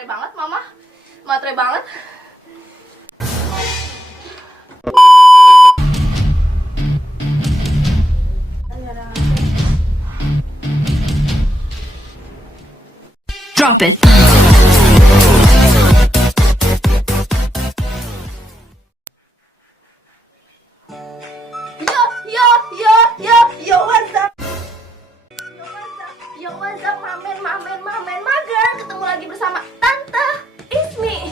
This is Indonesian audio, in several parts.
Matre banget mama. Matre banget. Drop it. Yo, what's up? Yo, what's up, mamen, mager. Ketemu lagi bersama Tante Ismi.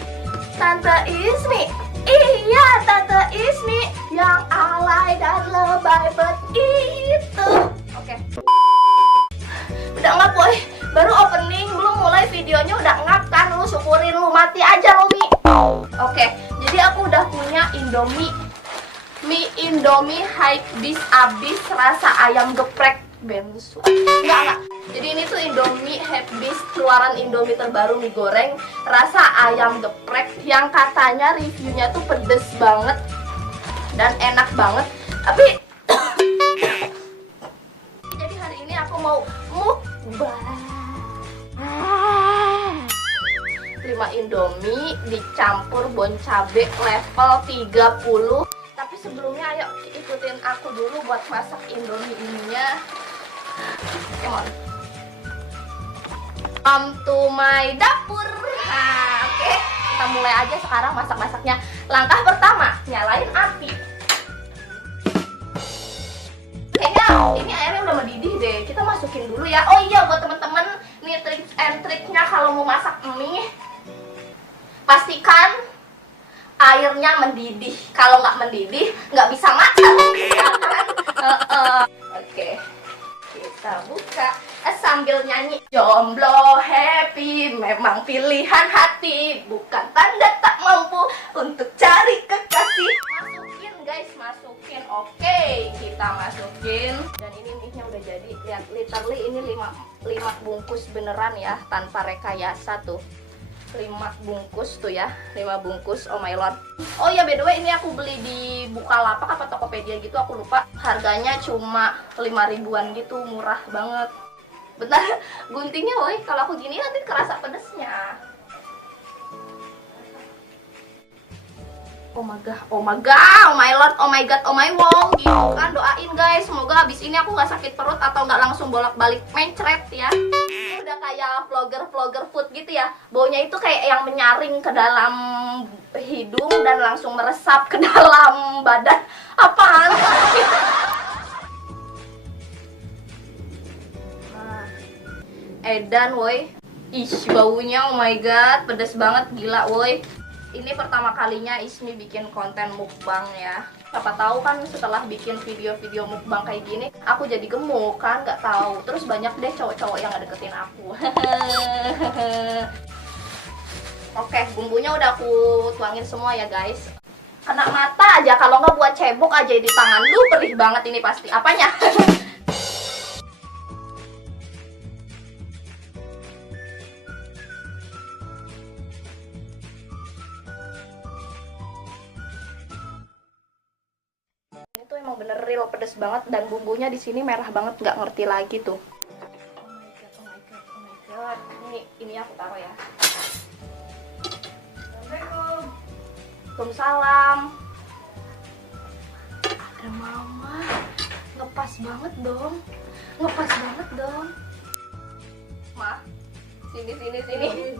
Tante Ismi. Iya, Tante Ismi yang alay dan lebay begitu. Oke. Udah ngap, boy. Baru opening, belum mulai videonya udah ngap kan. Lu syukurin, lu mati aja lu, Mi. Oke, jadi aku udah punya mie Indomie hype bis abis rasa ayam geprek bensu. Enggak. Jadi ini tuh Indomie hype bis keluaran Indomie terbaru mie goreng rasa ayam geprek yang katanya reviewnya tuh pedes banget dan enak banget. Tapi jadi hari ini aku mau mukbang 5 Indomie dicampur bon cabe level 30. Tapi sebelumnya ayo ikutin aku dulu buat masak Indomie ininya. Come on. Come to my dapur. Nah, oke. Kita mulai aja sekarang masak-masaknya. Langkah pertama, nyalain api. Kayaknya ini airnya udah mendidih deh. Kita masukin dulu ya. Oh iya, buat temen-temen, nih tips and triknya kalau mau masak mie, pastikan airnya mendidih. Kalau nggak mendidih, nggak bisa masak. Oke, kita buka sambil nyanyi. Jomblo happy, memang pilihan hati, bukan tanda tak mampu untuk cari kekasih. Masukin guys, masukin. Oke, kita masukin. Dan ini mie-nya udah jadi. Lihat, literally ini 5 bungkus beneran ya, tanpa rekayasa tuh. 5 bungkus tuh ya, 5 bungkus. Oh my lord. Oh ya, by the way, ini aku beli di Bukalapak apa Tokopedia gitu, aku lupa. Harganya cuma 5 ribuan gitu, murah banget. Bentar, guntingnya woi, kalau aku gini nanti kerasa pedesnya. Oh my god, oh my god, oh my lord, oh my god, oh my wow, gitu kan. Doain guys, semoga habis ini aku nggak sakit perut atau nggak langsung bolak-balik mencret ya. Ini udah kayak vlogger food gitu ya. Baunya itu kayak yang menyaring ke dalam hidung dan langsung meresap ke dalam badan. Apaan? Nah, edan woi. Ih, baunya oh my god, pedes banget, gila woi. Ini pertama kalinya Ismi bikin konten mukbang ya. Siapa tahu kan setelah bikin video-video mukbang kayak gini, aku jadi gemuk kan, nggak tahu. Terus banyak deh cowok-cowok yang ngedeketin aku. Oke, bumbunya udah aku tuangin semua ya guys. Kena mata aja, kalau nggak buat cebok aja di tangan. Lu perih banget ini pasti. Apanya? Itu emang bener real pedes banget dan bumbunya di sini merah banget, nggak ngerti lagi tuh. Oh my god, oh my god, oh my god. Ini aku taruh ya. Assalamualaikum. Waalaikumsalam. Ada mama. Ngepas banget dong. Ngepas banget dong. Ma, sini.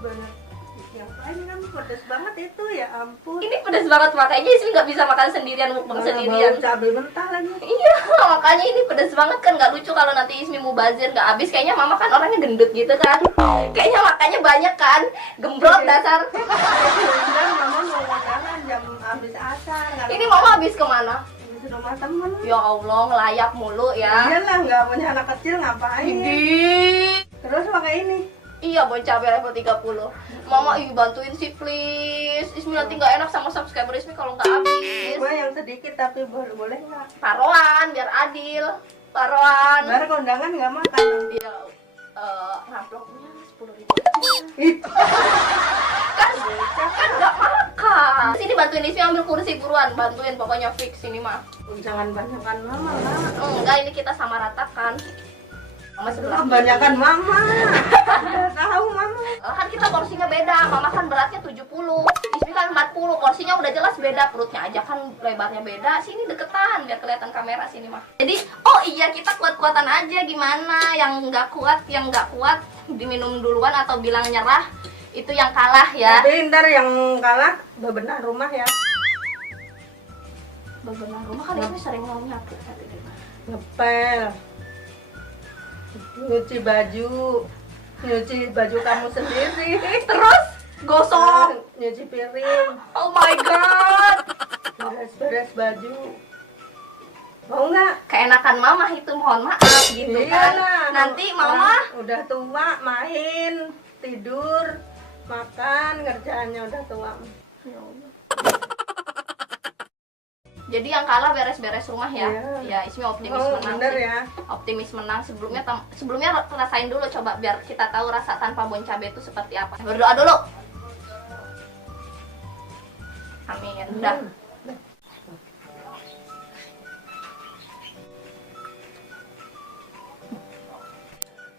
Yang kan pedas banget itu, ya ampun. Ini pedas banget, makanya sih nggak bisa makan sendirian, mukbang sendirian. Bau cabai mentah lagi. Iya, makanya ini pedas banget kan, nggak lucu kalau nanti Ismi mubazir nggak habis. Kayaknya mama kan orangnya gendut gitu kan. Kayaknya makanya banyak kan, gembrot dasar. Dan mama mau makan jam habis asar. Ini mama habis kemana? Habis rumah temen. Ya Allah, ngelayap mulu ya. Iyalah, nggak punya anak kecil ngapain? Ini. Terus pakai ini. Iya, bon cabai level 30. Mama, bantuin sih please. Ismi nanti nggak enak sama subscriber Ismi kalau nggak habis. Gue yang sedikit tapi boleh nggak? Taruhan biar adil. Taruhan. Baru kondangan nggak makan. Iya, ramploknya 10.000 aja. Kan nggak makan. Sini bantuin Ismi ambil kursi buruan, bantuin pokoknya fix ini mah. Jangan banyakkan mama lah. Enggak, ini kita sama ratakan. Sama sebelah. Kebanyakan mama. Udah tahu mama. Kan kita kita porsinya beda. Mama kan beratnya 70, Ismi kan 40. Porsinya udah jelas beda, perutnya aja kan lebarnya beda. Sini deketan biar kelihatan kamera sini mah. Jadi, oh iya kita kuat-kuatan aja gimana. Yang nggak kuat diminum duluan atau bilang nyerah. Itu yang kalah ya. Tapi ntar yang kalah bebenah rumah ya. Bebenah rumah kan Ismi sering mau nyapu. Ngepel, nyuci baju kamu sendiri, Terus gosok. nyuci piring, Oh my god. beres-beres baju. Mau nggak? Keenakan mama itu, mohon maaf gitu kan. Iyalah, Nanti orang mama udah tua, main, tidur, makan, kerjaannya udah tua. jadi yang kalah beres-beres rumah ya. Iya. Ya, Ismi optimis Oh, menang bener sih. ya. Optimis menang. Sebelumnya rasain dulu coba biar kita tahu rasa tanpa bon cabe itu seperti apa. Berdoa dulu. Amin. Udah.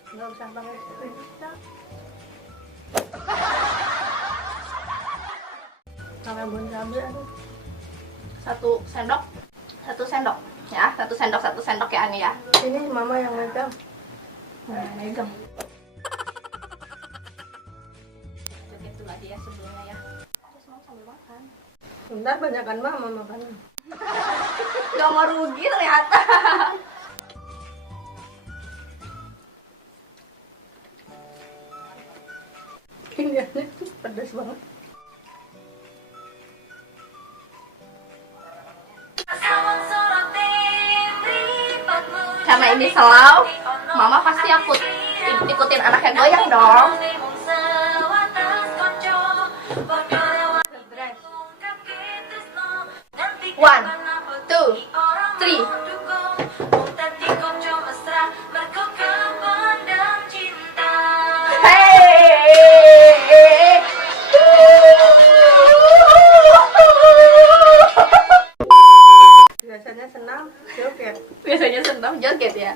Nggak usah pakai cerita. Pakai bon cabe aduh. Satu sendok ya, satu sendok ya Ani ya. Ini mama yang megang. Megang. Joget dulu aja ya sebelumnya ya. Terus mau sambil makan. Bentar banyakan mama makan. Gak mau rugi ternyata. Ini pedas banget. Karena ini selau, mama pasti ikutin anaknya goyang dong. One, two, three. Hey. Biasanya senam, joget. Biasanya senam joget ya.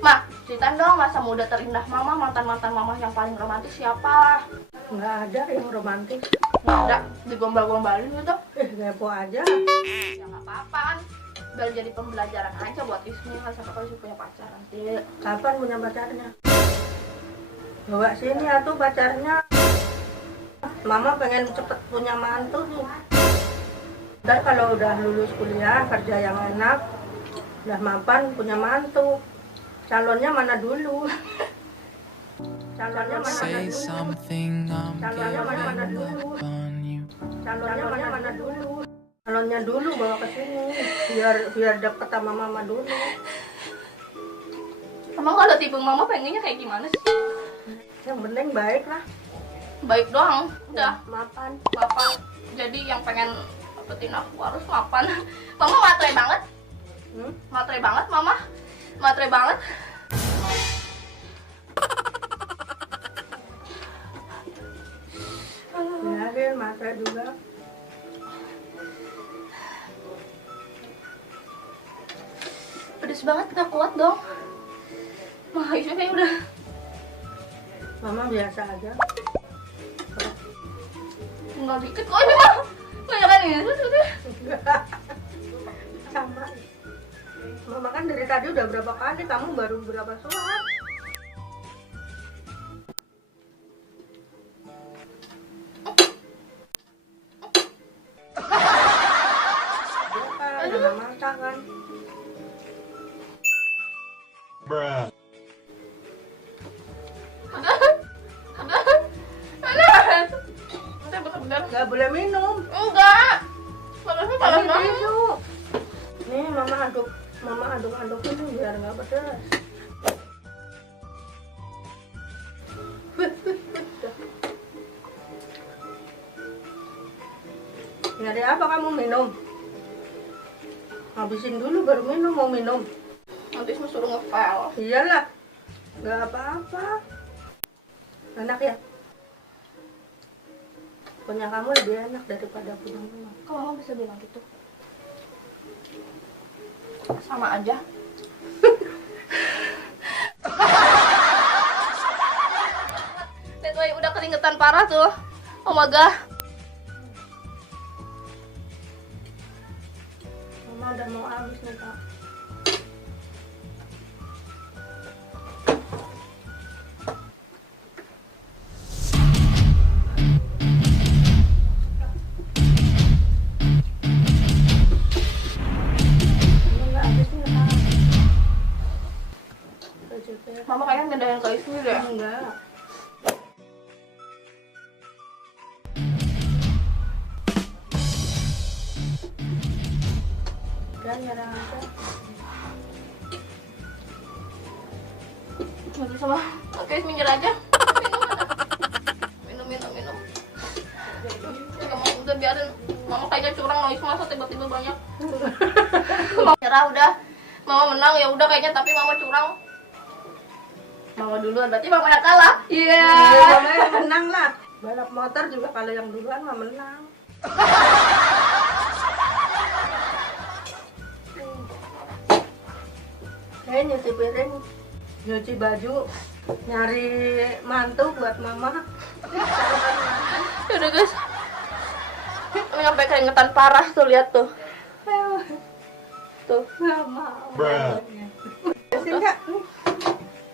Ma, ceritain dong masa muda terindah mama, mantan-mantan mama yang paling romantis siapa? Nggak ada yang romantis. Nggak ada, digombal-gombalin gitu. Ngepo aja. Ya nggak apa-apa kan, biar jadi pembelajaran aja buat Ismi kan sampai kalau punya pacar nanti. Kapan punya pacarnya? Bawa sini atuh pacarnya. Mama pengen cepet punya mantu nih. Ntar kalau udah lulus kuliah, kerja yang enak, udah mapan, punya mantu. Calonnya mana dulu? Calonnya mana Say dulu? something, I'm Calonnya mana giving dulu? up on you. Calonnya mana dulu? Calonnya dulu bawa ke sini, biar deket sama mama dulu. Emang kalau tipe mama pengennya kayak gimana sih? Yang penting baik lah. Baik doang, udah. Mapan. Bapak jadi yang pengen dapetin aku harus mapan. Mama matre banget. Matre banget mama. Matre banget. Biarin matre juga. Pedes banget, gak kuat dong. Wah, itu kayak udah. Mama biasa aja. Tinggal dikit kok ini mah. Banyak kan ini. Sama. Mama kan dari tadi udah berapa kali, kamu baru berapa suap. Udah masak kan. Udah bener-bener. Gak boleh minum. Enggak. Panasnya panas Ini banget. tisu. Nih mama aduk ini biar nggak pedas. Nyari apa kamu minum? Habisin dulu baru minum, mau minum. Nanti semua suruh ngefile. Iyalah, nggak apa-apa. Enak ya? Punya kamu lebih enak daripada punya mama. Kok mama bisa bilang gitu? Sama aja. parah tuh. Oh my god. Mama udah mau habis nih Kak. Ini nggak habis nih Kak. Kejutnya. Mama kayaknya ngedahin ke Ismi deh. Enggak. Udah nyerang aja. Nanti sama. Oke, Ismi nyerah aja. Minum. Udah biarin. Mama kayaknya curang loh, Ismi masa tiba-tiba banyak. Mama nyerah udah. Mama menang ya udah kayaknya, tapi Mama curang. Mama duluan, berarti Mama yang kalah. Iya. Mama yang menang lah. Balap motor juga kalau yang duluan mah menang. Nyuci piring, nyuci baju, nyari mantu buat mama. Udah guys. Sampai keringetan parah tuh, lihat tuh. Tuh. Nggak mau. Sini Kak, nih.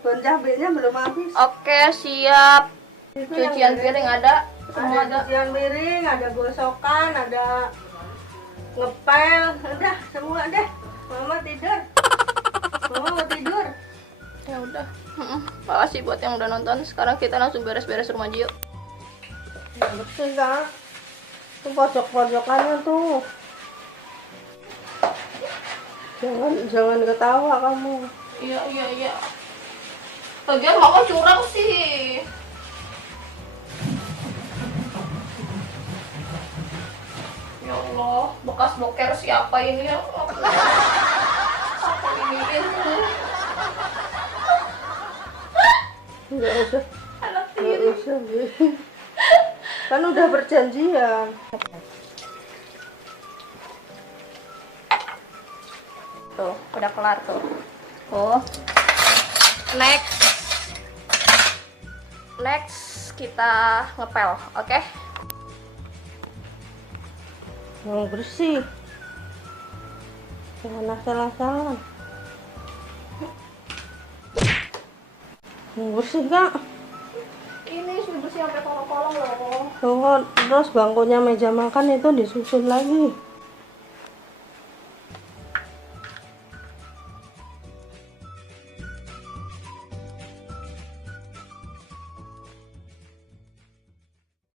Bon cabenya belum habis. Oke, siap. Itu yang Cucian beres. piring ada. Semua Ada ada. cucian piring, ada gosokan, ada ngepel, udah semua deh. Mama tidur. Mama mau tidur. Ya udah. Makasih buat yang udah nonton. Sekarang kita langsung beres-beres rumah Gio. Ya, bersih Kak. Tuh pojok-pojokannya tuh. Jangan ketawa kamu. Iya. Lagian Mama curang sih. Ya Allah, bekas boker siapa ini ya? Apa ini? Enggak usah. Anak Enggak tiri. usah. Kan udah perjanjian. Tuh, udah kelar tuh. Tuh. Next kita ngepel, oke? Yang bersih. Jangan asal-asalan. Yang bersih Kak. Ini sudah bersih sampai kolong-kolong loh. Tuh, terus bangkunya meja makan itu disusun lagi.